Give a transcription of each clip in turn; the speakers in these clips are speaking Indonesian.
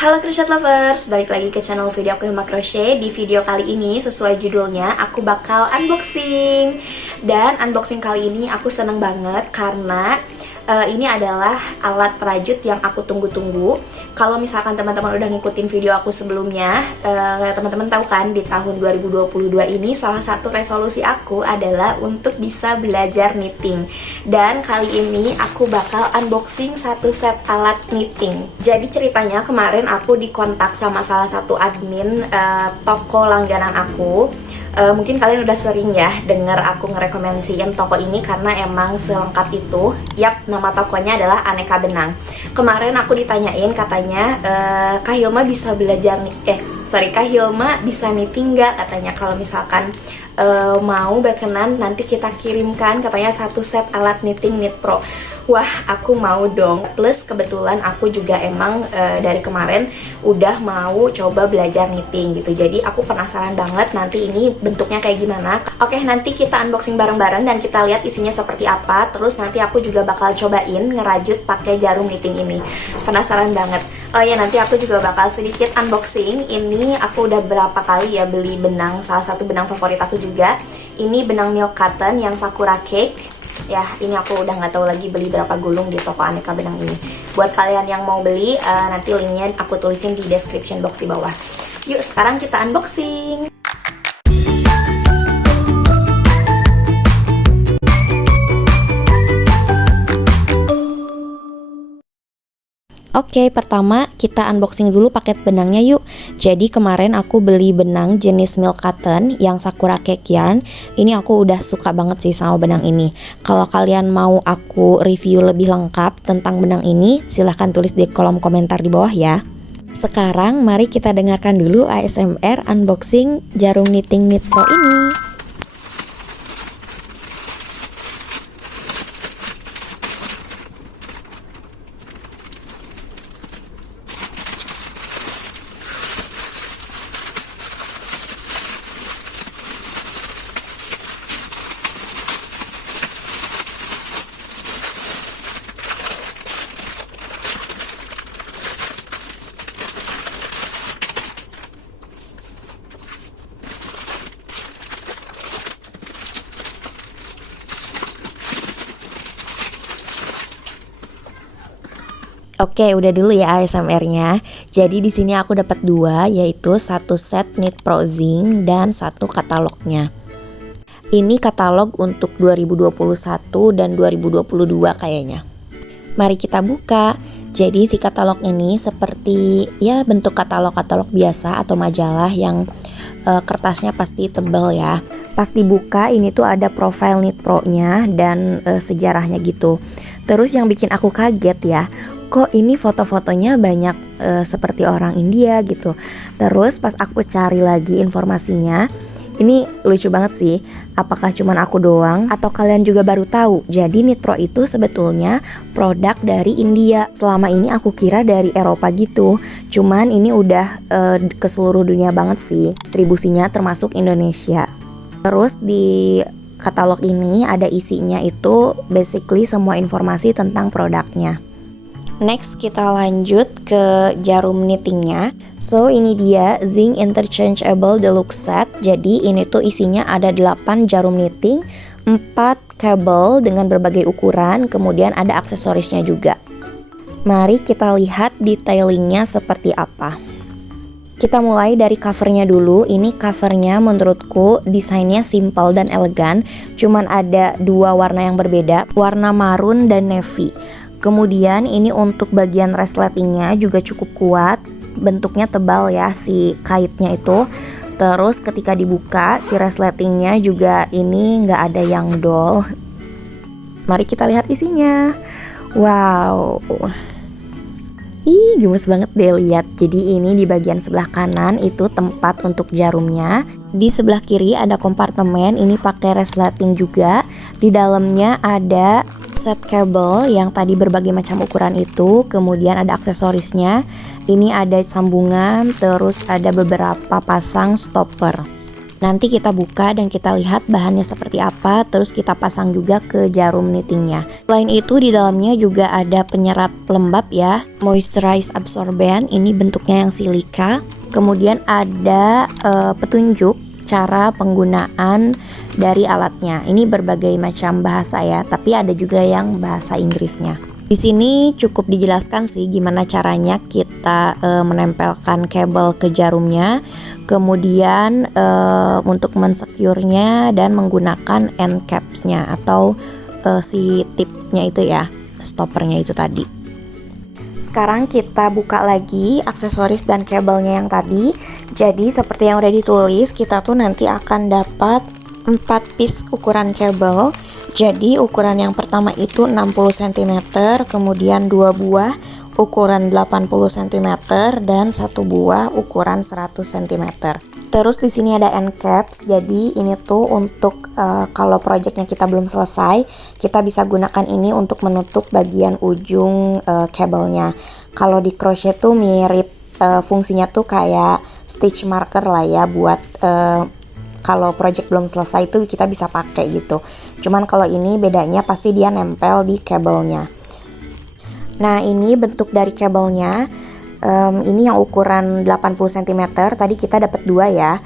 Halo crochet lovers, balik lagi ke channel video aku Hilma Crochet. Di video kali ini sesuai judulnya aku bakal unboxing. Dan unboxing kali ini aku seneng banget karena ini adalah alat rajut yang aku tunggu-tunggu. Kalau misalkan teman-teman udah ngikutin video aku sebelumnya, teman-teman tahu kan di tahun 2022 ini salah satu resolusi aku adalah untuk bisa belajar knitting. Dan kali ini aku bakal unboxing satu set alat knitting. Jadi ceritanya kemarin aku dikontak sama salah satu admin toko langganan aku. Mungkin kalian udah sering ya denger aku ngerekomendasiin toko ini karena emang selengkap itu. Yap, nama tokonya adalah Aneka Benang. Kemarin aku ditanyain katanya, Kak Hilma bisa belajar Kak Hilma bisa knitting nggak, katanya. Kalau misalkan mau berkenan nanti kita kirimkan katanya satu set alat knitting Knit Pro. Wah, aku mau dong. Plus kebetulan aku juga emang dari kemarin udah mau coba belajar knitting gitu. Jadi aku penasaran banget nanti ini bentuknya kayak gimana. Oke, nanti kita unboxing bareng-bareng dan kita lihat isinya seperti apa. Terus nanti aku juga bakal cobain ngerajut pakai jarum knitting ini. Penasaran banget. Oh ya, nanti aku juga bakal sedikit unboxing. Ini aku udah berapa kali ya beli benang, salah satu benang favorit aku juga. Ini benang Milk Cotton yang Sakura Cake. Ya, ini aku udah nggak tahu lagi beli berapa gulung di toko Aneka Benang ini. Buat kalian yang mau beli, nanti linknya aku tulisin di description box di bawah. Yuk, sekarang kita unboxing. Oke, pertama kita unboxing dulu paket benangnya yuk. Jadi kemarin aku beli benang jenis Milk Cotton yang Sakura Cake Yarn. Ini aku udah suka banget sih sama benang ini. Kalau kalian mau aku review lebih lengkap tentang benang ini, silahkan tulis di kolom komentar di bawah ya. Sekarang mari kita dengarkan dulu ASMR unboxing jarum knitting Knit Pro ini. Oke, udah dulu ya ASMR-nya. Jadi di sini aku dapat dua, yaitu satu set Knit Pro Zing dan satu katalognya. Ini katalog untuk 2021 dan 2022 kayaknya. Mari kita buka. Jadi si katalog ini seperti ya bentuk katalog-katalog biasa atau majalah yang kertasnya pasti tebal ya. Pas dibuka ini tuh ada profil Knit Pro-nya dan sejarahnya gitu. Terus yang bikin aku kaget ya, kok ini foto-fotonya banyak seperti orang India gitu. Terus pas aku cari lagi informasinya, ini lucu banget sih. Apakah cuman aku doang atau kalian juga baru tahu? Jadi Knit Pro itu sebetulnya produk dari India. Selama ini aku kira dari Eropa gitu. Cuman ini udah ke seluruh dunia banget sih distribusinya, termasuk Indonesia. Terus di katalog ini ada isinya itu basically semua informasi tentang produknya. Next kita lanjut ke jarum knittingnya. So ini dia Zing Interchangeable Deluxe Set. Jadi ini tuh isinya ada 8 jarum knitting, 4 kabel dengan berbagai ukuran, kemudian ada aksesorisnya juga. Mari kita lihat detailingnya seperti apa. Kita mulai dari covernya dulu. Ini covernya menurutku desainnya simple dan elegan. Cuman ada dua warna yang berbeda, warna marun dan navy. Kemudian ini untuk bagian resletingnya juga cukup kuat, bentuknya tebal ya si kaitnya itu. Terus ketika dibuka si resletingnya juga ini nggak ada yang dol. Mari kita lihat isinya. Wow, ih gemes banget deh lihat. Jadi ini di bagian sebelah kanan itu tempat untuk jarumnya. Di sebelah kiri ada kompartemen, ini pakai resleting juga. Di dalamnya ada set kabel yang tadi berbagai macam ukuran itu, kemudian ada aksesorisnya. Ini ada sambungan, terus ada beberapa pasang stopper. Nanti kita buka dan kita lihat bahannya seperti apa, terus kita pasang juga ke jarum knittingnya. Selain itu di dalamnya juga ada penyerap lembab ya, moisturize absorbent, ini bentuknya yang silika. Kemudian ada petunjuk cara penggunaan dari alatnya. Ini berbagai macam bahasa ya, tapi ada juga yang bahasa Inggrisnya. Di sini cukup dijelaskan sih gimana caranya kita menempelkan kabel ke jarumnya, kemudian untuk mensecure-nya dan menggunakan end caps-nya atau si tipnya itu ya, stoppernya itu tadi. Sekarang kita buka lagi aksesoris dan kabelnya yang tadi. Jadi seperti yang udah ditulis, kita tuh nanti akan dapat 4 piece ukuran kabel. Jadi ukuran yang pertama itu 60 cm, kemudian 2 buah ukuran 80 cm dan 1 buah ukuran 100 cm. Terus di sini ada end caps. Jadi ini tuh untuk kalau projectnya kita belum selesai, kita bisa gunakan ini untuk menutup bagian ujung kabelnya. Kalau di crochet tuh mirip fungsinya tuh kayak stitch marker lah ya, buat kalau project belum selesai itu kita bisa pakai gitu. Cuman kalau ini bedanya pasti dia nempel di kabelnya. Nah ini bentuk dari kabelnya. Ini yang ukuran 80 cm. Tadi kita dapat 2 ya.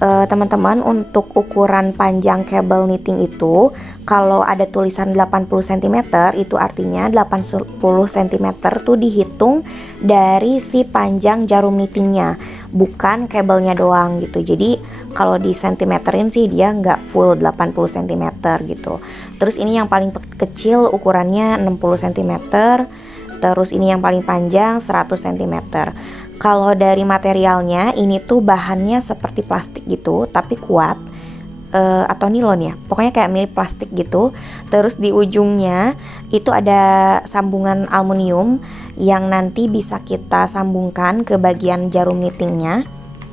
Teman-teman, untuk ukuran panjang kabel knitting itu kalau ada tulisan 80 cm itu artinya 80 cm tuh dihitung dari si panjang jarum knittingnya, bukan kabelnya doang gitu. Jadi kalau di sentimeterin sih dia nggak full 80 cm gitu. Terus ini yang paling kecil ukurannya 60 cm. Terus ini yang paling panjang 100 cm. Kalau dari materialnya ini tuh bahannya seperti plastik gitu, tapi kuat, atau nilon ya, pokoknya kayak mirip plastik gitu. Terus di ujungnya itu ada sambungan aluminium yang nanti bisa kita sambungkan ke bagian jarum knittingnya.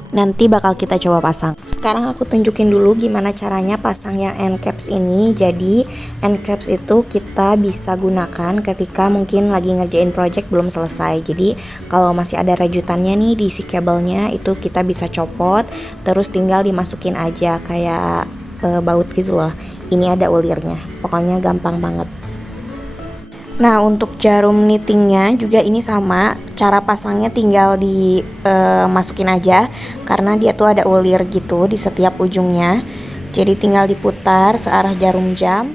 Nanti bakal kita coba pasang. Sekarang aku tunjukin dulu gimana caranya pasang yang end caps ini. Jadi end caps itu kita bisa gunakan ketika mungkin lagi ngerjain project belum selesai. Jadi kalau masih ada rajutannya nih di si kabelnya, itu kita bisa copot, terus tinggal dimasukin aja kayak baut gitu loh. Ini ada ulirnya, pokoknya gampang banget. Nah untuk jarum knittingnya juga ini sama, cara pasangnya tinggal dimasukin aja karena dia tuh ada ulir gitu di setiap ujungnya. Jadi tinggal diputar searah jarum jam.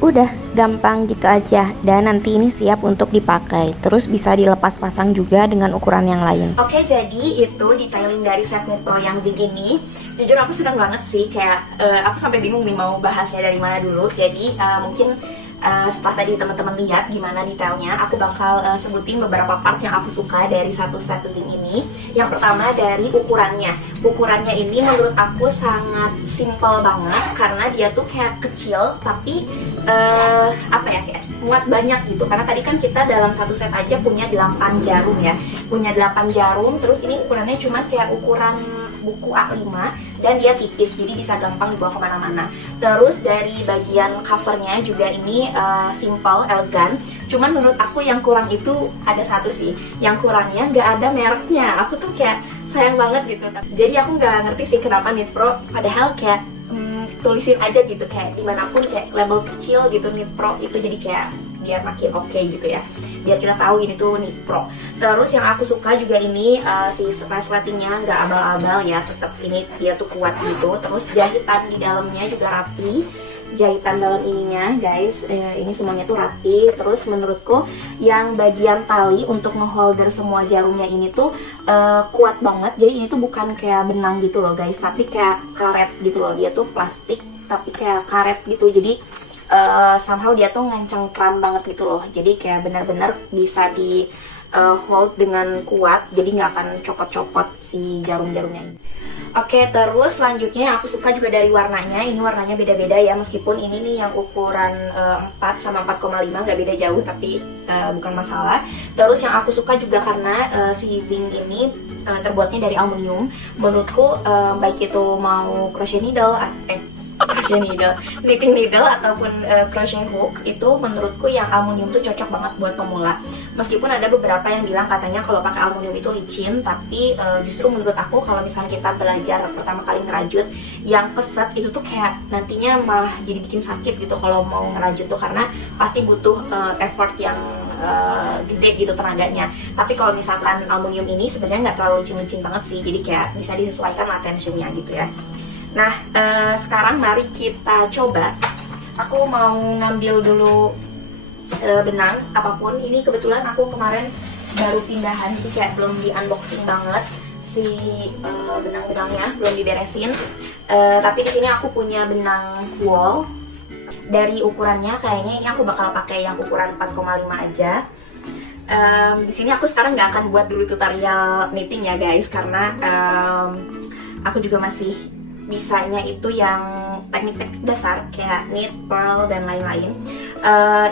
Udah gampang gitu aja, dan nanti ini siap untuk dipakai. Terus bisa dilepas pasang juga dengan ukuran yang lain. Oke, jadi itu detailing dari set Knit Pro yang zig ini. Jujur aku seneng banget sih, kayak aku sampai bingung nih mau bahasnya dari mana dulu. Jadi mungkin setelah tadi teman-teman lihat gimana detailnya, aku bakal sebutin beberapa part yang aku suka dari satu set zing ini. Yang pertama dari ukurannya. Ukurannya ini menurut aku sangat simple banget karena dia tuh kayak kecil tapi apa ya, kayak muat banyak gitu. Karena tadi kan kita dalam satu set aja punya 8 jarum ya. Punya 8 jarum, terus ini ukurannya cuma kayak ukuran buku A5 dan dia tipis, jadi bisa gampang dibawa kemana-mana. Terus dari bagian covernya juga ini simple, elegan. Cuman menurut aku yang kurang itu ada satu sih, yang kurangnya nggak ada mereknya. Aku tuh kayak sayang banget gitu. Jadi aku nggak ngerti sih kenapa Knit Pro, padahal kayak tulisin aja gitu kayak dimanapun kayak label kecil gitu Knit Pro itu, jadi kayak biar makin oke gitu ya, biar kita tahu ini tuh Knit Pro. Terus yang aku suka juga ini si resletingnya nggak abal-abal ya, tetap ini dia tuh kuat gitu. Terus jahitan di dalamnya juga rapi, jahitan dalam ininya guys, ini semuanya tuh rapi. Terus menurutku yang bagian tali untuk ngeholder semua jarumnya ini tuh kuat banget. Jadi ini tuh bukan kayak benang gitu loh guys, tapi kayak karet gitu loh. Dia tuh plastik tapi kayak karet gitu, jadi somehow dia tuh ngencengkram banget gitu loh. Jadi kayak benar-benar bisa di hold dengan kuat, jadi nggak akan copot-copot si jarum-jarumnya ini. Oke, terus selanjutnya yang aku suka juga dari warnanya. Ini warnanya beda-beda ya, meskipun ini nih yang ukuran 4 sama 4,5 nggak beda jauh, tapi bukan masalah. Terus yang aku suka juga karena si zing ini terbuatnya dari aluminium. Menurutku baik itu mau crochet needle, knitting needle ataupun crochet hook, itu menurutku yang aluminium tuh cocok banget buat pemula. Meskipun ada beberapa yang bilang katanya kalau pakai aluminium itu licin, tapi justru menurut aku kalau misalnya kita belajar pertama kali ngerajut yang keset itu tuh kayak nantinya malah jadi bikin sakit gitu kalau mau ngerajut tuh, karena pasti butuh effort yang gede gitu tenaganya. Tapi kalau misalkan aluminium ini sebenarnya nggak terlalu licin-licin banget sih, jadi kayak bisa disesuaikan lah tensionnya gitu ya. Nah, sekarang mari kita coba. Aku mau ngambil dulu benang apapun. Ini kebetulan aku kemarin baru pindahan, jadi kayak belum di unboxing banget si benang-benangnya, belum diberesin. Tapi di sini aku punya benang wool. Dari ukurannya kayaknya ini aku bakal pakai yang ukuran 4,5 aja. Di sini aku sekarang nggak akan buat dulu tutorial knitting ya guys, karena aku juga masih bisanya itu yang teknik-teknik dasar kayak knit, purl, dan lain-lain.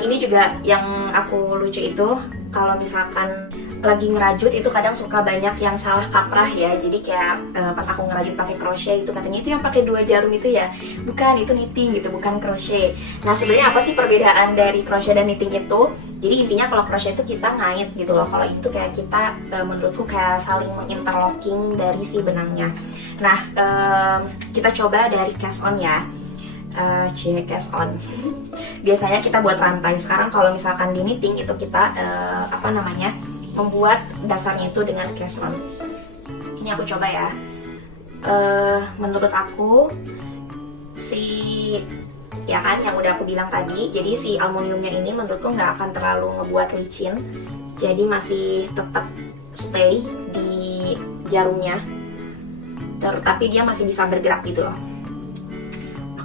Ini juga yang aku lucu itu, kalau misalkan lagi ngerajut itu kadang suka banyak yang salah kaprah ya. Jadi kayak pas aku ngerajut pakai crochet itu katanya itu yang pakai 2 jarum itu ya, bukan, itu knitting gitu, bukan crochet. Nah sebenarnya apa sih perbedaan dari crochet dan knitting itu? Jadi intinya kalau crochet itu kita ngait gitu loh, kalau itu kayak kita menurutku kayak saling menginterlocking dari si benangnya. Nah kita coba dari cast on ya. Cast on. Biasanya kita buat rantai. Sekarang kalau misalkan di knitting itu kita membuat dasarnya itu dengan cast on. Ini aku coba ya. Menurut aku ya kan yang udah aku bilang tadi, jadi si aluminiumnya ini menurutku nggak akan terlalu ngebuat licin, jadi masih tetap stay di jarumnya, tapi dia masih bisa bergerak gitu loh.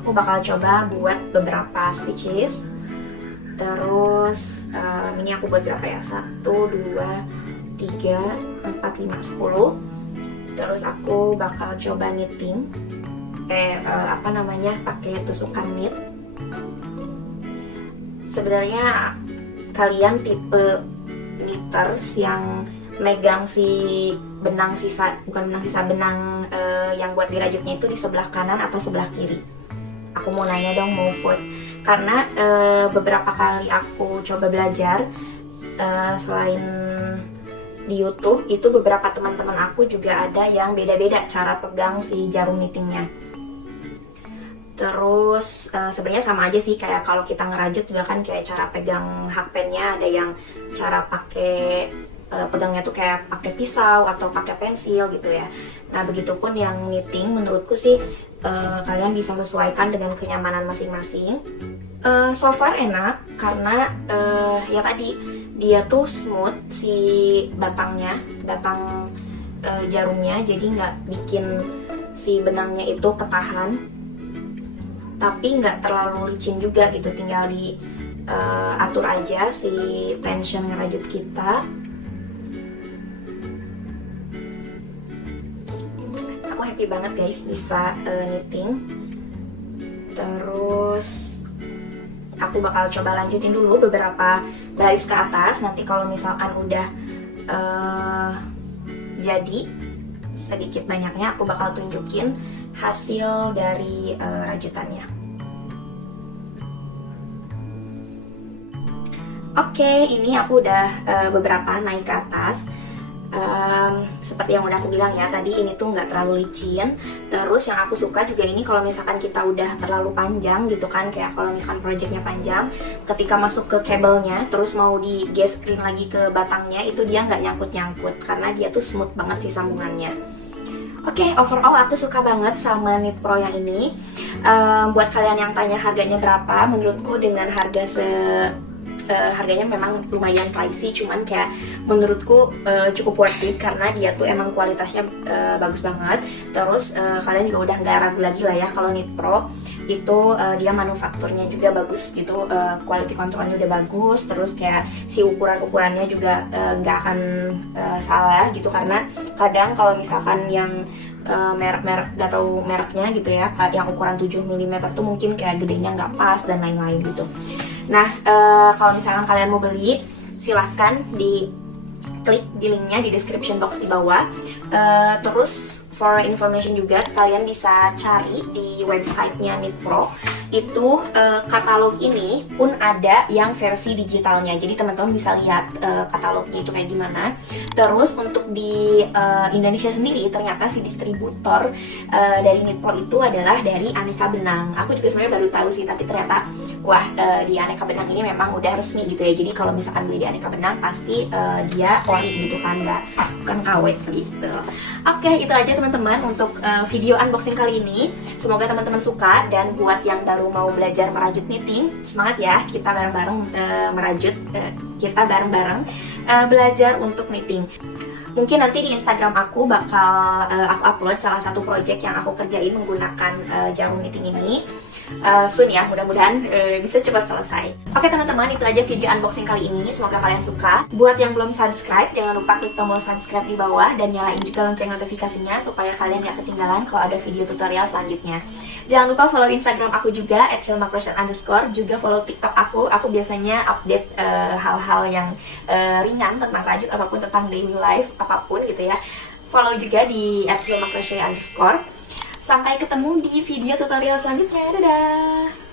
Aku bakal coba buat beberapa stitches. Terus ini aku buat berapa ya? 1, 2, 3, 4, 5, 10. Terus aku bakal coba knitting. Pakai tusukan knit. Sebenarnya kalian tipe knitters yang megang si benang sisa, benang yang buat dirajutnya itu di sebelah kanan atau sebelah kiri. Aku mau nanya dong, mau vote. Karena beberapa kali aku coba belajar, selain di YouTube, itu beberapa teman-teman aku juga ada yang beda-beda cara pegang si jarum knittingnya. Terus sebenarnya sama aja sih kayak kalau kita ngerajut juga kan, kayak cara pegang hakpennya ada yang cara pakai pegangnya tuh kayak pakai pisau atau pakai pensil gitu ya. Nah begitupun yang knitting, menurutku sih kalian bisa sesuaikan dengan kenyamanan masing-masing. So far enak karena ya tadi dia tuh smooth si batang jarumnya, jadi nggak bikin si benangnya itu ketahan, tapi nggak terlalu licin juga gitu. Tinggal di atur aja si tension ngerajut kita. Aku happy banget guys bisa knitting. Terus aku bakal coba lanjutin dulu beberapa baris ke atas. Nanti kalau misalkan udah jadi sedikit banyaknya, aku bakal tunjukin hasil dari rajutannya. Oke, ini aku udah beberapa naik ke atas. Seperti yang udah aku bilang ya tadi, ini tuh nggak terlalu licin. Terus yang aku suka juga ini, kalau misalkan kita udah terlalu panjang gitu kan, kayak kalau misalkan projectnya panjang, ketika masuk ke kabelnya terus mau di gaskerin lagi ke batangnya, itu dia nggak nyangkut-nyangkut karena dia tuh smooth banget sih sambungannya. Oke, overall aku suka banget sama Knit Pro yang ini. Buat kalian yang tanya harganya berapa, menurutku dengan harganya memang lumayan pricey, cuman kayak menurutku cukup worth it karena dia tuh emang kualitasnya bagus banget. Terus kalian juga udah nggak ragu lagi lah ya kalau Knit Pro itu dia manufakturnya juga bagus gitu, quality controlnya udah bagus. Terus kayak si ukurannya juga nggak akan salah gitu, karena kadang kalau misalkan yang merek-merek, gak tau mereknya gitu ya, yang ukuran 7 mm tuh mungkin kayak gedenya nggak pas dan lain-lain gitu. Nah, kalau misalkan kalian mau beli, silahkan klik di linknya di description box di bawah. Terus for information juga, kalian bisa cari di websitenya Knit Pro. itu katalog ini pun ada yang versi digitalnya, jadi teman-teman bisa lihat katalognya itu kayak gimana. Terus untuk di Indonesia sendiri ternyata si distributor dari Knit Pro itu adalah dari Aneka Benang. Aku juga sebenarnya baru tahu sih, tapi ternyata wah, di Aneka Benang ini memang udah resmi gitu ya. Jadi kalau misalkan beli di Aneka Benang pasti dia ori gitu kan, bukan KW gitu. Oke, itu aja teman-teman untuk video unboxing kali ini. Semoga teman-teman suka, dan buat yang baru mau belajar merajut knitting, semangat ya, kita bareng-bareng merajut, kita bareng-bareng belajar untuk knitting. Mungkin nanti di Instagram aku bakal aku upload salah satu project yang aku kerjain menggunakan jarum knitting ini. Soon ya, mudah-mudahan bisa cepat selesai. Oke teman-teman, itu aja video unboxing kali ini. Semoga kalian suka. Buat yang belum subscribe, jangan lupa klik tombol subscribe di bawah dan nyalain juga lonceng notifikasinya supaya kalian gak ketinggalan kalau ada video tutorial selanjutnya. Jangan lupa follow Instagram aku juga @hilmakrochet_, juga follow TikTok aku. Aku biasanya update hal-hal yang ringan tentang rajut, apapun tentang daily life, apapun gitu ya. Follow juga di @hilmakrochet_. Sampai ketemu di video tutorial selanjutnya. Dadah!